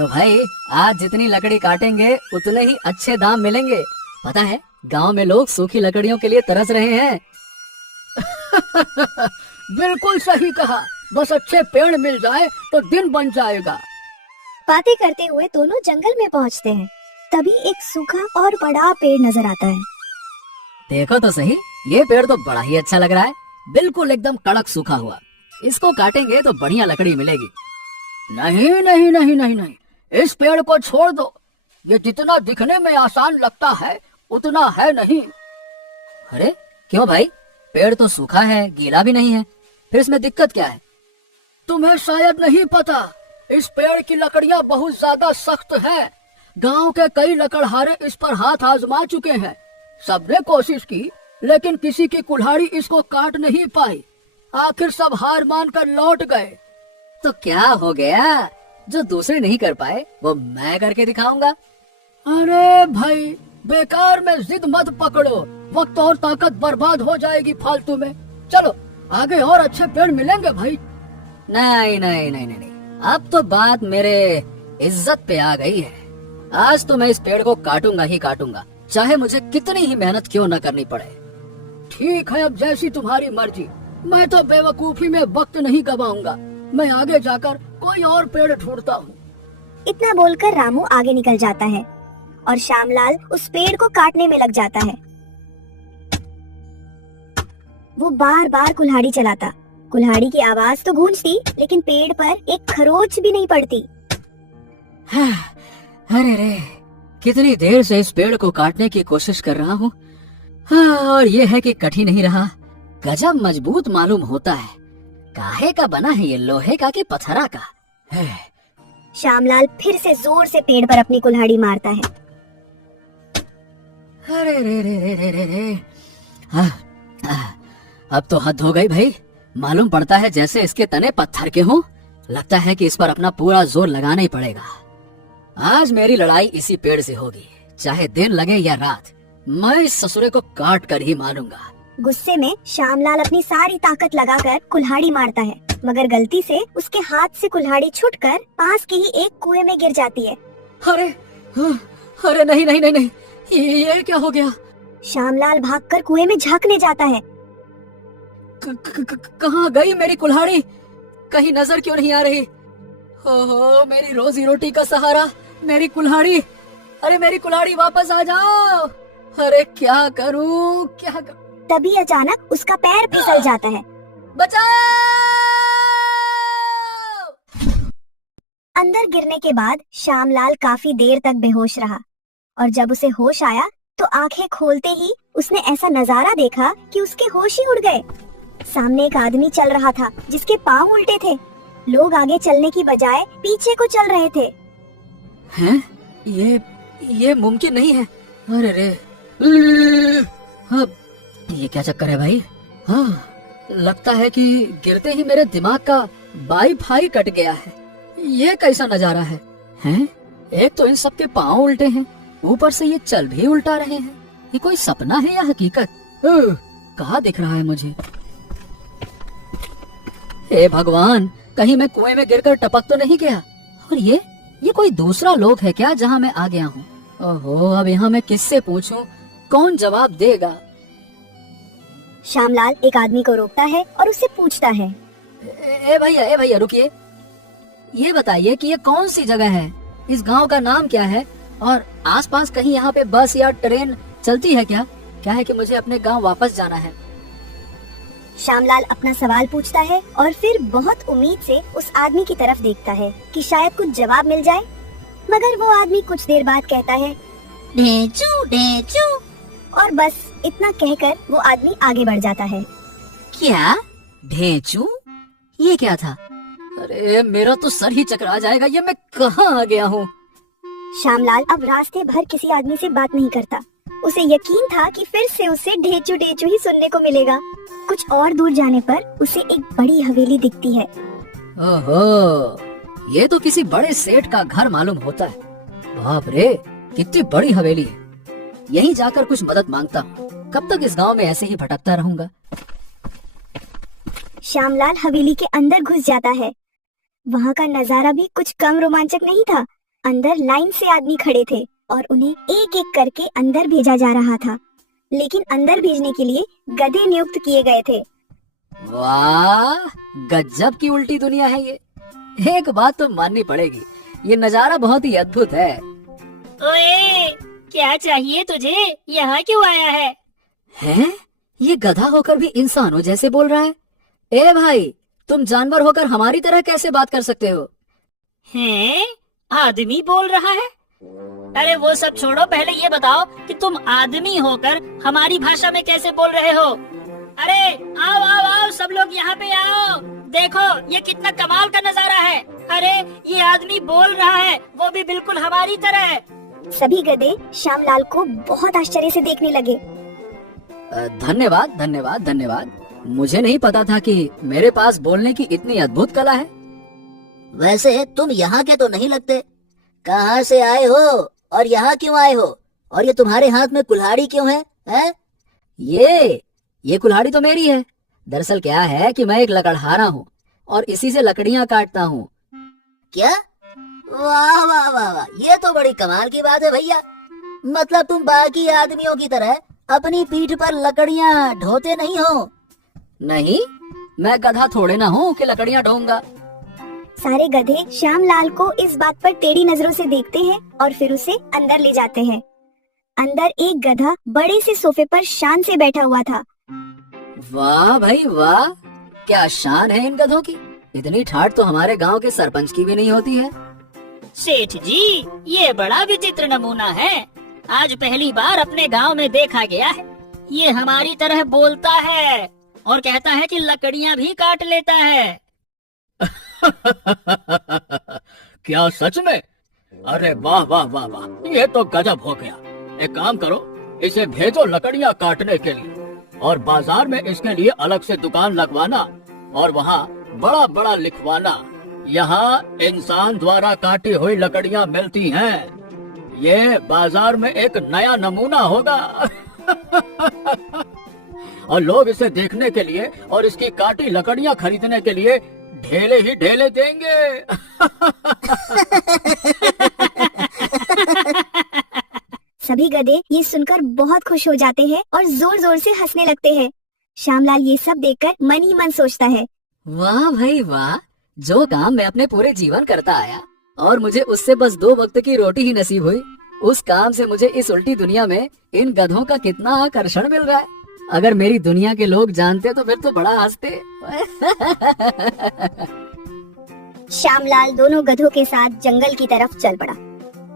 तो भाई आज जितनी लकड़ी काटेंगे उतने ही अच्छे दाम मिलेंगे। पता है गांव में लोग सूखी लकड़ियों के लिए तरस रहे हैं। बिल्कुल सही कहा, बस अच्छे पेड़ मिल जाए तो दिन बन जाएगा। बातें करते हुए दोनों जंगल में पहुंचते हैं। तभी एक सूखा और बड़ा पेड़ नजर आता है। देखो तो सही, ये पेड़ तो बड़ा ही अच्छा लग रहा है, बिल्कुल एकदम कड़क सूखा हुआ। इसको काटेंगे तो बढ़िया लकड़ी मिलेगी। नहीं नहीं नहीं नहीं नहीं, इस पेड़ को छोड़ दो। ये जितना दिखने में आसान लगता है उतना है नहीं। अरे क्यों भाई, पेड़ तो सूखा है, गीला भी नहीं है, फिर इसमें दिक्कत क्या है? तुम्हें शायद नहीं पता, इस पेड़ की लकड़ियाँ बहुत ज्यादा सख्त हैं। गांव के कई लकड़हारे इस पर हाथ आजमा चुके हैं। सबने कोशिश की लेकिन किसी की कुल्हाड़ी इसको काट नहीं पाई। आखिर सब हार मानकर लौट गए। तो क्या हो गया, जो दूसरे नहीं कर पाए वो मैं करके दिखाऊंगा। अरे भाई, बेकार में जिद मत पकड़ो, वक्त और ताकत बर्बाद हो जाएगी फालतू में। चलो आगे और अच्छे पेड़ मिलेंगे भाई। नहीं नहीं नहीं नहीं, अब तो बात मेरे इज्जत पे आ गई है। आज तो मैं इस पेड़ को काटूंगा ही काटूंगा, चाहे मुझे कितनी ही मेहनत क्यों न करनी पड़े। ठीक है, अब जैसी तुम्हारी मर्जी। मैं तो बेवकूफी में वक्त नहीं गवाऊंगा। मैं आगे जाकर कोई और पेड़ ढूंढता हूँ। इतना बोलकर रामू आगे निकल जाता है और श्यामलाल उस पेड़ को काटने में लग जाता है। वो बार बार कुल्हाड़ी चलाता। कुल्हाड़ी की आवाज तो गूंजती, लेकिन पेड़ पर एक खरोच भी नहीं पड़ती। अरे रे, कितनी देर से इस पेड़ को काटने की कोशिश कर रहा हूँ। हाँ, और ये है कि कठिन नहीं रहा, गजब मजबूत मालूम होता है। काहे का बना है ये, लोहे का कि पत्थरा का? श्यामलाल फिर से जोर से पेड़ पर अपनी कुल्हाड़ी मारता है। अरे रे रे रे रे रे रे। अब तो हद हो गई भाई, मालूम पड़ता है जैसे इसके तने पत्थर के हों। लगता है कि इस पर अपना पूरा जोर लगाना ही पड़ेगा। आज मेरी लड़ाई इसी पेड़ से होगी, चाहे दिन लगे या रात। मैं इस ससुरे को काट कर ही मारूंगा। गुस्से में श्यामलाल अपनी सारी ताकत लगाकर कुल्हाड़ी मारता है, मगर गलती से उसके हाथ से कुल्हाड़ी छूटकर पास के ही एक कुएं में गिर जाती है। अरे अरे नहीं नहीं नहीं नहीं, ये क्या हो गया? श्यामलाल भागकर कुएं में झांकने जाता है। कहाँ गई मेरी कुल्हाड़ी? कहीं नजर क्यों नहीं आ रही? ओहो, मेरी रोजी रोटी का सहारा, मेरी कुल्हाड़ी। अरे मेरी कुल्हाड़ी वापस आ जाओ। अरे क्या करूं, क्या करूं? तभी अचानक उसका पैर फिसल जाता है। बचाओ! अंदर गिरने के बाद श्यामलाल काफी देर तक बेहोश रहा, और जब उसे होश आया तो आंखें खोलते ही उसने ऐसा नजारा देखा कि उसके होश ही उड़ गए। सामने एक आदमी चल रहा था जिसके पांव उल्टे थे। लोग आगे चलने की बजाय पीछे को चल रहे थे। हैं? ये मुमकिन नहीं है। अरे रे, अब ये क्या चक्कर है भाई? हाँ, लगता है कि गिरते ही मेरे दिमाग का वाईफाई कट गया है। ये कैसा नजारा है? हैं? एक तो इन सब के पांव उल्टे हैं, ऊपर से ये चल भी उल्टा रहे हैं। ये कोई सपना है या हकीकत? कहाँ दिख रहा है मुझे? हे भगवान, कहीं मैं कुएं में गिरकर टपक तो नहीं गया? और ये कोई दूसरा लोक है क्या जहाँ मैं आ गया हूँ? ओहो, अब यहाँ मैं किससे पूछूं? कौन जवाब देगा? श्यामलाल एक आदमी को रोकता है और उससे पूछता है, ए भैया रुकिए। ये बताइए कि ये कौन सी जगह है? इस गांव का नाम क्या है? और आसपास कहीं यहाँ पे बस या ट्रेन चलती है क्या? क्या है कि मुझे अपने गांव वापस जाना है। श्यामलाल अपना सवाल पूछता है और फिर बहुत उम्मीद से उस आदमी की तरफ देखता है कि शायद कुछ जवाब मिल जाए, मगर वो आदमी कुछ देर बाद कहता है, ढेंचू ढेंचू, और बस इतना कहकर वो आदमी आगे बढ़ जाता है। क्या? ढेंचू? ये क्या था? अरे मेरा तो सर ही चकरा जाएगा, ये मैं कहाँ आ गया हूँ? श्यामलाल अब रास्ते भर किसी आदमी से बात नहीं करता। उसे यकीन था कि फिर से उसे ढेंचू ढेंचू ही सुनने को मिलेगा। कुछ और दूर जाने पर उसे एक बड़ी हवेली दिखती है। ओहो, ये तो किसी बड़े सेठ का घर मालूम होता है। बाप रे, कितनी बड़ी हवेली है। यहीं जाकर कुछ मदद मांगता हूँ। कब तक इस गांव में ऐसे ही भटकता रहूंगा? श्यामलाल हवेली के अंदर घुस जाता है। वहाँ का नजारा भी कुछ कम रोमांचक नहीं था। अंदर लाइन से आदमी खड़े थे और उन्हें एक एक करके अंदर भेजा जा रहा था, लेकिन अंदर भेजने के लिए गधे नियुक्त किए गए थे। वाह, गजब की उल्टी दुनिया है ये। एक बात तो माननी पड़ेगी, ये नजारा बहुत ही अद्भुत है। ओए, क्या चाहिए तुझे? यहाँ क्यों आया है? हैं? ये गधा होकर भी इंसानों जैसे बोल रहा है। ए भाई, तुम जानवर होकर हमारी तरह कैसे बात कर सकते हो? हैं? आदमी बोल रहा है? अरे वो सब छोड़ो, पहले ये बताओ कि तुम आदमी होकर हमारी भाषा में कैसे बोल रहे हो? अरे आओ आओ आओ, सब लोग यहाँ पे आओ। देखो ये कितना कमाल का नजारा है। अरे ये आदमी बोल रहा है, वो भी बिल्कुल हमारी तरह। सभी गधे श्यामलाल को बहुत आश्चर्य से देखने लगे। धन्यवाद धन्यवाद धन्यवाद। मुझे नहीं पता था कि मेरे पास बोलने की इतनी अद्भुत कला है। वैसे तुम यहाँ के तो नहीं लगते। कहाँ से आए हो और यहाँ क्यों आए हो? और ये तुम्हारे हाथ में कुल्हाड़ी क्यों है? हैं? ये कुल्हाड़ी तो मेरी है। दरअसल क्या है कि मैं एक लकड़हारा हूँ और इसी से लकड़ियाँ काटता हूँ। क्या? वाह वाह वाह वाह, ये तो बड़ी कमाल की बात है भैया। मतलब तुम बाकी आदमियों की तरह अपनी पीठ पर लकड़ियाँ ढोते नहीं हो? नहीं, मैं गधा थोड़े ना हूँ कि लकड़ियाँ ढोऊंगा। सारे गधे श्यामलाल को इस बात पर टेढ़ी नजरों से देखते हैं और फिर उसे अंदर ले जाते हैं। अंदर एक गधा बड़े से सोफे पर शान से बैठा हुआ था। वाह भाई वाह, क्या शान है इन गधों की। इतनी ठाठ तो हमारे गांव के सरपंच की भी नहीं होती है। सेठ जी, ये बड़ा विचित्र नमूना है। आज पहली बार अपने गांव में देखा गया है। ये हमारी तरह बोलता है और कहता है कि लकड़ियाँ भी काट लेता है। क्या सच में? अरे वाह वाह वाह वाह, ये तो गजब हो गया। एक काम करो, इसे भेजो लकड़ियाँ काटने के लिए और बाजार में इसके लिए अलग से दुकान लगवाना और वहाँ बड़ा बड़ा लिखवाना, यहाँ इंसान द्वारा काटी हुई लकड़ियाँ मिलती हैं। ये बाजार में एक नया नमूना होगा। और लोग इसे देखने के लिए और इसकी काटी लकड़ियाँ खरीदने के लिए ढेले ही ढेले देंगे। सभी गधे ये सुनकर बहुत खुश हो जाते हैं और जोर जोर से हंसने लगते हैं। श्यामलाल ये सब देखकर मन ही मन सोचता है, वाह भाई वाह, जो काम मैं अपने पूरे जीवन करता आया और मुझे उससे बस 2 वक्त की रोटी ही नसीब हुई, उस काम से मुझे इस उल्टी दुनिया में इन गधों का कितना आकर्षण मिल रहा है। अगर मेरी दुनिया के लोग जानते तो फिर तो बड़ा हंसते। श्यामलाल दोनों गधों के साथ जंगल की तरफ चल पड़ा।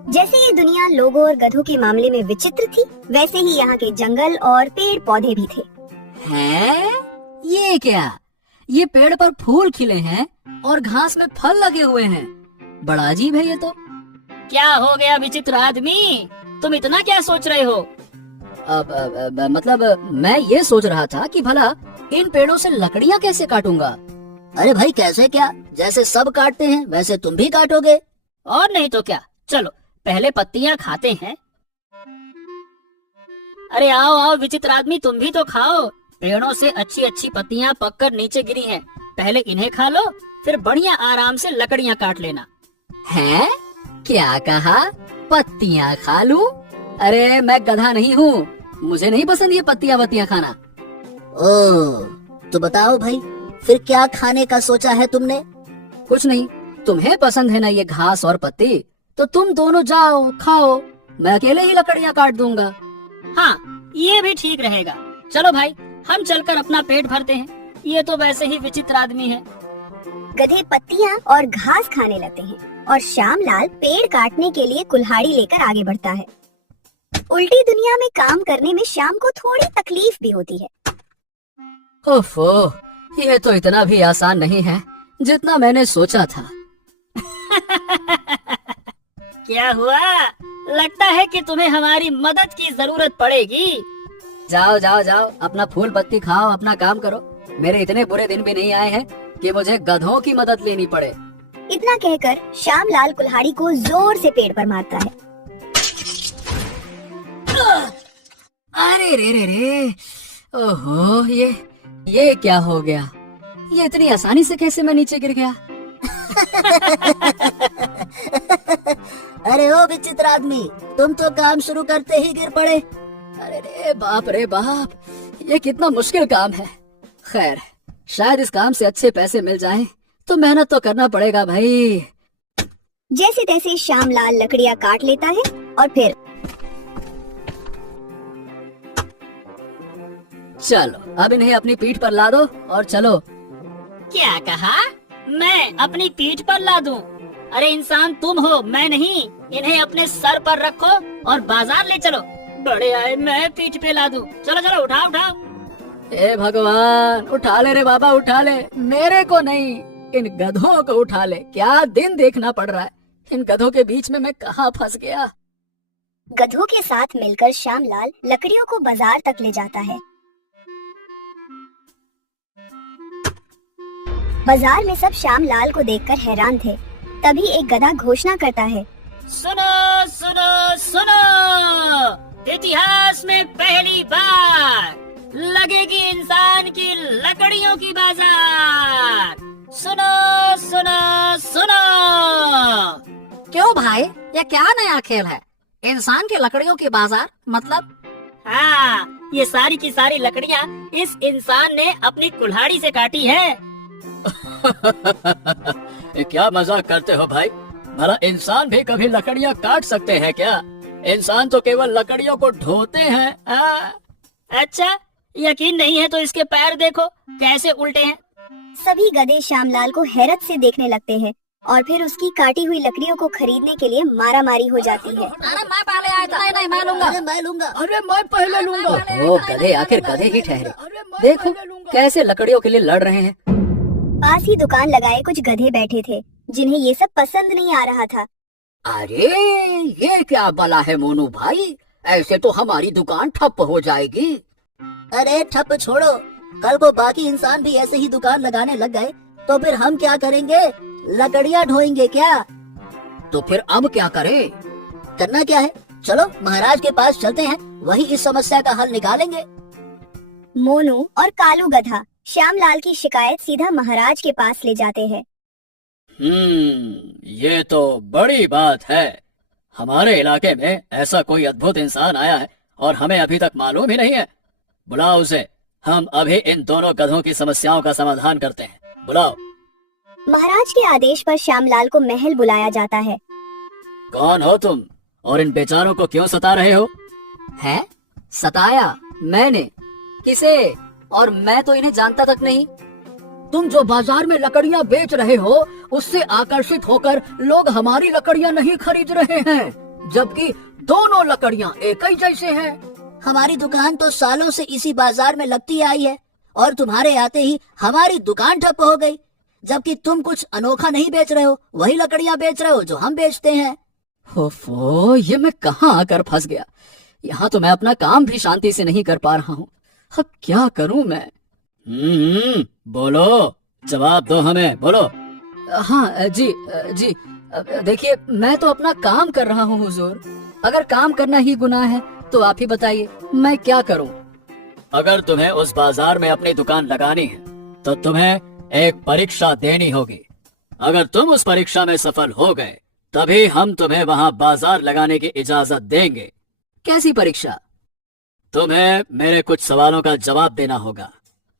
जैसे ये दुनिया लोगों और गधों के मामले में विचित्र थी, वैसे ही यहाँ के जंगल और पेड़ पौधे भी थे। हैं? ये क्या? ये पेड़ पर फूल खिले हैं और घास में फल लगे हुए हैं। बड़ा अजीब है ये तो। क्या हो गया विचित्र आदमी? तुम इतना क्या सोच रहे हो? मतलब मैं ये सोच रहा था कि भला इन पेड़ों से लकड़ियाँ कैसे काटूंगा। अरे भाई कैसे क्या? जैसे सब काटते हैं वैसे तुम भी काटोगे। और नहीं तो क्या, चलो पहले पत्तियाँ खाते हैं। अरे आओ आओ विचित्र आदमी, तुम भी तो खाओ। पेड़ों से अच्छी अच्छी पत्तियाँ पककर नीचे गिरी हैं। पहले इन्हें खा लो, फिर बढ़िया आराम से लकड़ियाँ काट लेना। हैं? क्या कहा? पत्तियाँ खा लूं? अरे मैं गधा नहीं हूँ, मुझे नहीं पसंद ये पत्तियाँ वत्तियाँ खाना। ओह, तो बताओ भाई, फिर क्या खाने का सोचा है तुमने? कुछ नहीं, तुम्हें पसंद है ना ये घास और पत्ती, तो तुम दोनों जाओ खाओ, मैं अकेले ही लकड़ियाँ काट दूंगा। हाँ, ये भी ठीक रहेगा। चलो भाई, हम चलकर अपना पेट भरते हैं। ये तो वैसे ही विचित्र आदमी है। गधे पत्तियाँ और घास खाने लगते हैं और श्यामलाल पेड़ काटने के लिए कुल्हाड़ी लेकर आगे बढ़ता है। उल्टी दुनिया में काम करने में श्याम को थोड़ी तकलीफ भी होती है। ओफो, ये तो इतना भी आसान नहीं है जितना मैंने सोचा था। क्या हुआ? लगता है कि तुम्हें हमारी मदद की जरूरत पड़ेगी। जाओ जाओ जाओ, अपना फूल पत्ती खाओ, अपना काम करो। मेरे इतने बुरे दिन भी नहीं आए हैं कि मुझे गधों की मदद लेनी पड़े। इतना कहकर श्यामलाल कुल्हाड़ी को जोर से पेड़ पर मारता है। अरे रे रे रे, ओहो, ये क्या हो गया? ये इतनी आसानी से कैसे मैं नीचे गिर गया? विचित्र आदमी, तुम तो काम शुरू करते ही गिर पड़े। अरे रे बाप, ये कितना मुश्किल काम है। खैर, शायद इस काम से अच्छे पैसे मिल जाएं, तो मेहनत तो करना पड़ेगा भाई। जैसे तैसे श्यामलाल लकड़ियाँ काट लेता है और फिर चलो अब इन्हें अपनी पीठ पर ला दो और चलो। क्या कहा? मैं अपनी पीठ पर ला दूं? अरे इंसान तुम हो, मैं नहीं। इन्हें अपने सर पर रखो और बाजार ले चलो। बड़े आए, मैं पीठ पे ला दूं। चलो चलो, उठाओ उठाओ। ए भगवान, उठा ले रे बाबा, उठा ले। मेरे को नहीं, इन गधों को उठा ले। क्या दिन देखना पड़ रहा है। इन गधों के बीच में मैं कहाँ फंस गया। गधों के साथ मिलकर श्यामलाल लकड़ियों को बाजार तक ले जाता है। बाजार में सब श्यामलाल को देखकर हैरान थे। तभी एक गधा घोषणा करता है, सुनो सुनो सुनो, इतिहास में पहली बार लगेगी इंसान की लकड़ियों की बाजार। सुनो सुनो सुनो। क्यों भाई, ये क्या नया खेल है? इंसान की लकड़ियों की बाजार मतलब? हाँ, ये सारी की सारी लकड़ियाँ इस इंसान ने अपनी कुल्हाड़ी से काटी है। क्या मजाक करते हो भाई? भला इंसान भी कभी लकड़ियाँ काट सकते हैं क्या? इंसान तो केवल लकड़ियों को ढोते हैं। अच्छा, यकीन नहीं है तो इसके पैर देखो कैसे उल्टे हैं। सभी गधे श्यामलाल को हैरत से देखने लगते हैं और फिर उसकी काटी हुई लकड़ियों को खरीदने के लिए मारामारी हो जाती है। अरे मैं पहले आया था। नहीं, मैं लूंगा। अरे मैं लूंगा। अरे मैं पहले लूंगा। ओ गधे आखिर गधे ही ठहरे। देखो कैसे लकड़ियों के लिए लड़ रहे हैं। पास ही दुकान लगाए कुछ गधे बैठे थे जिन्हें ये सब पसंद नहीं आ रहा था। अरे ये क्या बला है मोनू भाई, ऐसे तो हमारी दुकान ठप हो जाएगी। अरे ठप छोड़ो, कल को बाकी इंसान भी ऐसे ही दुकान लगाने लग गए तो फिर हम क्या करेंगे? लकड़ियाँ ढोएंगे क्या? तो फिर अब क्या करें? करना क्या है, चलो महाराज के पास चलते हैं, वही इस समस्या का हल निकालेंगे। मोनू और कालू गधा श्यामलाल की शिकायत सीधा महाराज के पास ले जाते हैं। ये तो बड़ी बात है। हमारे इलाके में ऐसा कोई अद्भुत इंसान आया है और हमें अभी तक मालूम ही नहीं है। बुलाओ उसे, हम अभी इन दोनों गधों की समस्याओं का समाधान करते हैं। बुलाओ। महाराज के आदेश पर श्यामलाल को महल बुलाया जाता है। कौन हो तुम और इन बेचारों को क्यों सता रहे हो? है? सताया मैंने? किसे? और मैं तो इन्हें जानता तक नहीं। तुम जो बाजार में लकड़ियाँ बेच रहे हो उससे आकर्षित होकर लोग हमारी लकड़ियाँ नहीं खरीद रहे हैं, जबकि दोनों लकड़ियाँ एक ही जैसे हैं। हमारी दुकान तो सालों से इसी बाजार में लगती आई है और तुम्हारे आते ही हमारी दुकान ठप हो गई, जबकि तुम कुछ अनोखा नहीं बेच रहे हो, वही लकड़ियाँ बेच रहे हो जो हम बेचते हैं। ओफो, ये मैं कहाँ आकर फंस गया। यहाँ तो मैं अपना काम भी शांति से नहीं कर पा रहा हूँ। अब क्या करूँ मैं? बोलो, जवाब दो हमें, बोलो। हाँ जी, देखिए मैं तो अपना काम कर रहा हूँ हुजूर। अगर काम करना ही गुनाह है तो आप ही बताइए मैं क्या करूँ? अगर तुम्हें उस बाजार में अपनी दुकान लगानी है तो तुम्हें एक परीक्षा देनी होगी। अगर तुम उस परीक्षा में सफल हो गए तभी हम तुम्हें वहाँ बाजार लगाने की इजाजत देंगे। कैसी परीक्षा? तुम्हें मेरे कुछ सवालों का जवाब देना होगा,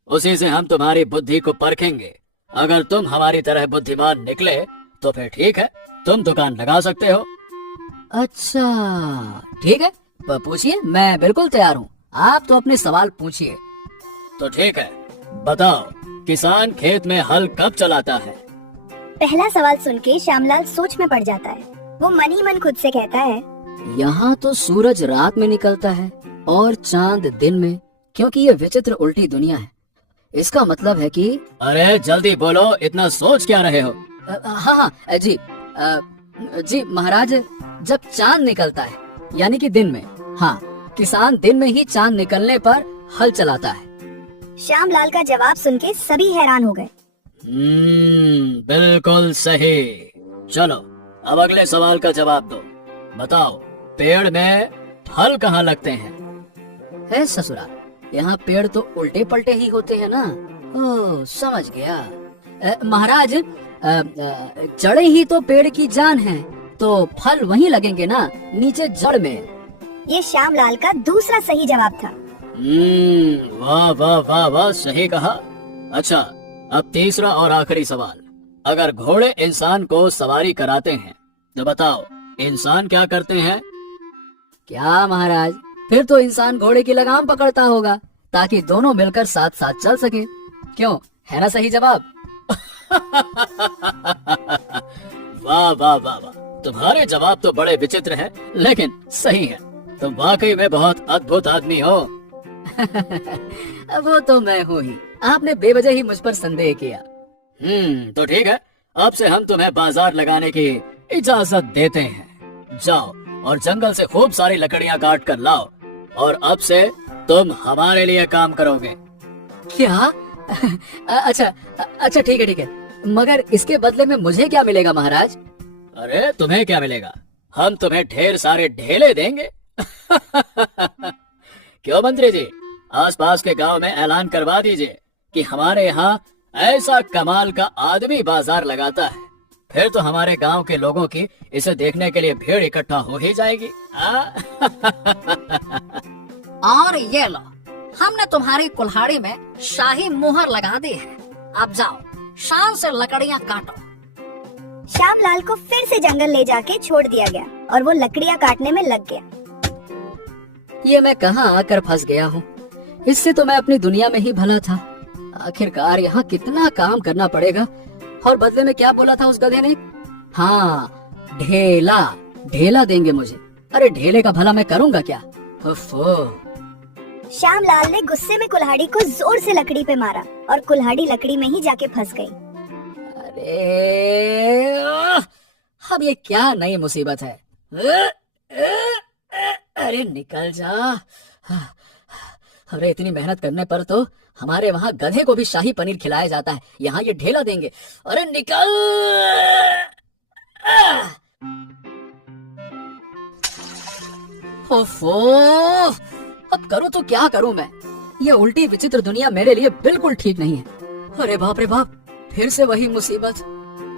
उसी से हम तुम्हारी बुद्धि को परखेंगे। अगर तुम हमारी तरह बुद्धिमान निकले तो फिर ठीक है, तुम दुकान लगा सकते हो। अच्छा ठीक है, पूछिए, मैं बिल्कुल तैयार हूँ। आप तो अपने सवाल पूछिए। तो ठीक है, बताओ किसान खेत में हल कब चलाता है? पहला सवाल सुन के श्यामलाल सोच में पड़ जाता है। वो मन ही मन खुद से कहता है, यहाँ तो सूरज रात में निकलता है और चांद दिन में, क्योंकि ये विचित्र उल्टी दुनिया है। इसका मतलब है कि अरे जल्दी बोलो, इतना सोच क्या रहे हो? हाँ जी महाराज, जब चांद निकलता है यानी कि दिन में। हाँ, किसान दिन में ही चांद निकलने पर हल चलाता है। श्यामलाल का जवाब सुन के सभी हैरान हो गए। बिल्कुल सही। चलो अब अगले सवाल का जवाब दो। बताओ, पेड़ में फल कहाँ लगते हैं? है ससुरा, यहाँ पेड़ तो उल्टे पलटे ही होते हैं ना। ओह, समझ गया। महाराज, जड़ें ही तो पेड़ की जान हैं, तो तो फल वहीं लगेंगे ना, नीचे जड़ में। ये श्यामलाल का दूसरा सही जवाब था। वाह वाह वाह वाह, सही कहा। अच्छा, अब तीसरा और आखिरी सवाल। अगर घोड़े इंसान को सवारी कराते हैं तो बताओ इंसान क्या करते हैं? क्या महाराज, फिर तो इंसान घोड़े की लगाम पकड़ता होगा ताकि दोनों मिलकर साथ साथ चल सके। क्यों, है ना सही जवाब? वाह वाह वाह वाह, तुम्हारे जवाब तो बड़े विचित्र हैं, लेकिन सही है। तुम वाकई में बहुत अद्भुत आदमी हो। वो तो मैं हूँ ही, आपने बेवजह ही मुझ पर संदेह किया। तो ठीक है, अब से हम तुम्हें बाजार लगाने की इजाजत देते हैं। जाओ और जंगल से खूब सारी लकड़ियाँ काट कर लाओ, और अब से तुम हमारे लिए काम करोगे। क्या? अच्छा अच्छा, ठीक है ठीक है, मगर इसके बदले में मुझे क्या मिलेगा महाराज? अरे तुम्हें क्या मिलेगा, हम तुम्हें ढेर सारे ढेले देंगे। क्यों मंत्री जी, आसपास के गांव में ऐलान करवा दीजिए कि हमारे यहाँ ऐसा कमाल का आदमी बाजार लगाता है, फिर तो हमारे गांव के लोगों की इसे देखने के लिए भीड़ इकट्ठा हो ही जाएगी। और ये लो, हमने तुम्हारी कुल्हाड़ी में शाही मुहर लगा दी है। अब जाओ, शान से लकड़ियाँ काटो। श्यामलाल को फिर से जंगल ले जाके छोड़ दिया गया और वो लकड़ियाँ काटने में लग गया। ये मैं कहाँ आकर फंस गया हूँ, इससे तो मैं अपनी दुनिया में ही भला था। आखिरकार यहाँ कितना काम करना पड़ेगा। और बदले में क्या बोला था उस गधे ने? हाँ, ढेला, ढेला देंगे मुझे। अरे ढेले का भला मैं करूँगा क्या? श्यामलाल ने गुस्से में कुल्हाड़ी को जोर से लकड़ी पे मारा और कुल्हाड़ी लकड़ी में ही जाके फंस गई। अरे अब ये क्या नई मुसीबत है? अरे निकल जा। अरे इतनी मेहनत करने पर तो हमारे वहाँ गधे को भी शाही पनीर खिलाया जाता है, यहाँ ये ढेला देंगे। अरे निकल। ओफो, अब करूँ तो क्या करूँ मैं? ये उल्टी विचित्र दुनिया मेरे लिए बिल्कुल ठीक नहीं है। अरे बाप रे बाप, फिर से वही मुसीबत।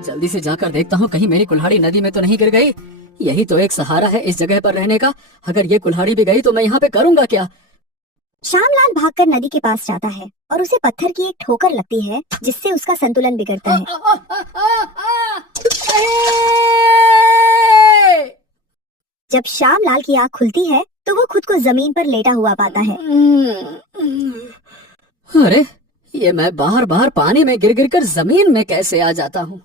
जल्दी से जाकर देखता हूँ कहीं मेरी कुल्हाड़ी नदी में तो नहीं गिर गई। यही तो एक सहारा है इस जगह पर रहने का। अगर ये कुल्हाड़ी भी गई तो मैं यहाँ पे करूँगा क्या? श्यामलाल भागकर नदी के पास जाता है और उसे पत्थर की एक ठोकर लगती है जिससे उसका संतुलन बिगड़ता है। जब श्यामलाल की आँख खुलती है तो वो खुद को जमीन पर लेटा हुआ पाता है। अरे ये मैं बार बार पानी में गिर गिर कर जमीन में कैसे आ जाता हूँ?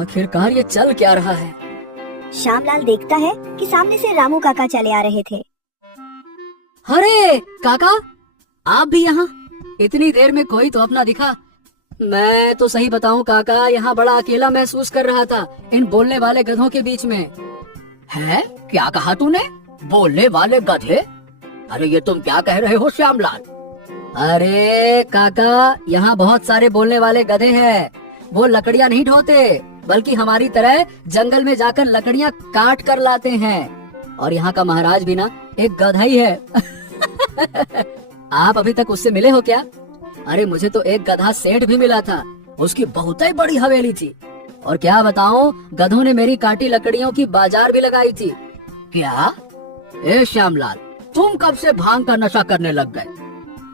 आखिरकार ये चल क्या रहा है? श्यामलाल देखता है कि सामने से रामू काका चले आ रहे थे। अरे काका, आप भी यहाँ? इतनी देर में कोई तो अपना दिखा। मैं तो सही बताऊं काका, यहाँ बड़ा अकेला महसूस कर रहा था इन बोलने वाले गधों के बीच में। है? क्या कहा तूने? बोलने वाले गधे? अरे ये तुम क्या कह रहे हो श्यामलाल? अरे काका, यहाँ बहुत सारे बोलने वाले गधे हैं। वो लकड़ियाँ नहीं ढोते, बल्कि हमारी तरह जंगल में जाकर लकड़ियाँ काट कर लाते हैं। और यहाँ का महाराज भी ना एक गधा ही है। आप अभी तक उससे मिले हो क्या? अरे मुझे तो एक गधा सेठ भी मिला था, उसकी बहुत ही बड़ी हवेली थी। और क्या बताऊं, गधों ने मेरी काटी लकड़ियों की बाजार भी लगाई थी। क्या? ए श्यामलाल, तुम कब से भांग का नशा करने लग गए?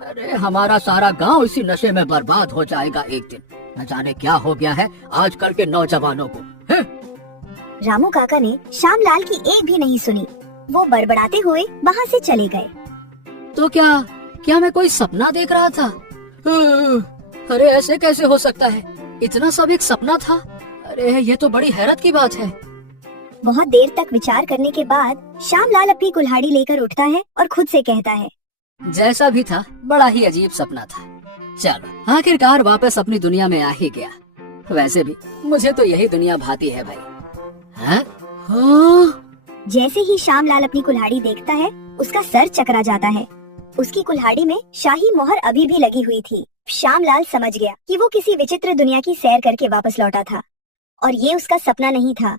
अरे हमारा सारा गांव इसी नशे में बर्बाद हो जाएगा एक दिन। न जाने क्या हो गया है आजकल के नौजवानों को। रामू काका ने श्यामलाल की एक भी नहीं सुनी। वो बड़बड़ाते हुए वहाँ से चले गए। तो क्या मैं कोई सपना देख रहा था? अरे ऐसे कैसे हो सकता है? इतना सब एक सपना था? अरे ये तो बड़ी हैरत की बात है। बहुत देर तक विचार करने के बाद श्यामलाल अपनी कुल्हाड़ी लेकर उठता है और खुद से कहता है, जैसा भी था बड़ा ही अजीब सपना था। चलो आखिरकार वापस अपनी दुनिया में आ ही गया। वैसे भी मुझे तो यही दुनिया भाती है भाई। हाँ? जैसे ही श्यामलाल अपनी कुल्हाड़ी देखता है, उसका सर चकरा जाता है। उसकी कुल्हाड़ी में शाही मोहर अभी भी लगी हुई थी। श्यामलाल समझ गया कि वो किसी विचित्र दुनिया की सैर करके वापस लौटा था और ये उसका सपना नहीं था,